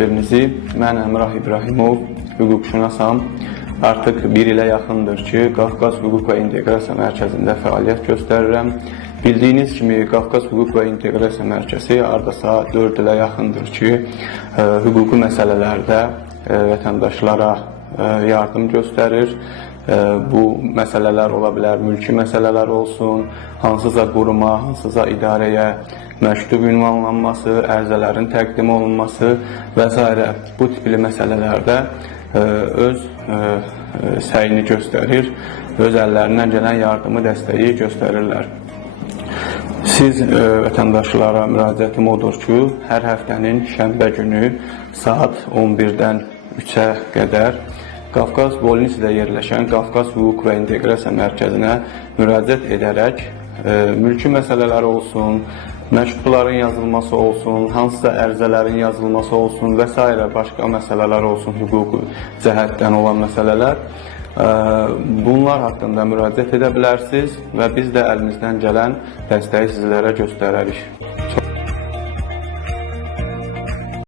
bir-birinizi. Mən Əmrah İbrahimov, hüquqşünasam. Artıq bir ilə yaxındır ki, Qafqaz Hüquq və İnteqrasiya Mərkəzində fəaliyyət göstərirəm. Bildiyiniz kimi, Qafqaz Hüquq və İnteqrasiya Mərkəzi ardasa 4 ilə yaxındır ki, hüquqi məsələlərdə vətəndaşlara yardım göstərir. Bu məsələlər ola bilər, mülki məsələlər olsun, hansısa quruma, hansısa idarəyə məktub ünvanlanması, ərizələrin təqdim olunması və s. bu tipli məsələlərdə öz səyini göstərir, öz əllərindən gələn yardımı, dəstəyi göstərirlər. Siz vətəndaşlara müraciətim odur ki, hər həftənin şənbə günü saat 11-dən 3-ə qədər Qafqaz Bolnisidə yerləşən Qafqaz Hüquq və İnteqrasiya Mərkəzinə müraciət edərək mülki məsələlər olsun, məktubların yazılması olsun, hansısa ərizələrin yazılması olsun və s. başqa məsələlər olsun, hüquqi cəhətdən olan məsələlər, bunlar haqqında müraciət edə bilərsiniz və biz də əlimizdən gələn dəstəyi sizlərə göstərərik.